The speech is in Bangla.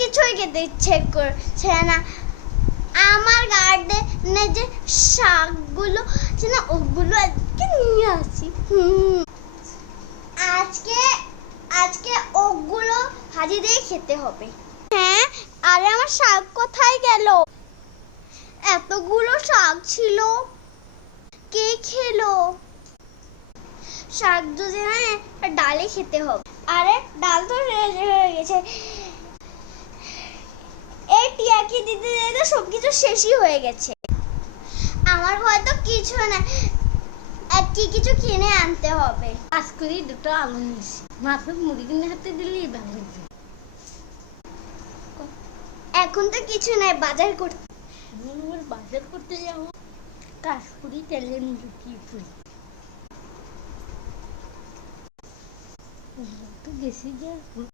কিছুই খেতে ইচ্ছে করছে না। আমার গার্ডেনে যে শাকগুলো আছে না, ওগুলো আজকে নিয়ে আসি। আজকে আজকে ওগুলো ভাজি দিয়ে খেতে হবে। হ্যাঁ, আরে আমার শাক কোথায় গেল? এতগুলো শাক ছিল, কে খেলো? শাক যদি না ডালে খেতে হবে। আরে ডাল তো রেডি হয়ে গেছে। এই টিয়াকি দিতে দিতে সবকিছু শেষই হয়ে গেছে। আমার ঘরে তো কিছু না, কি কিছু কিনে আনতে হবে। আজ করি দুটো আলু নিয়েছি, মাছের মুড়ি কিনে হাতে দিলেই ভালো হয়েছে। এখন তো কিছু নাই, বাজার করতে। বাজার করতে যাবো, কাজ করি তেলে লুকিয়ে পড়ি। একটু বেশি যা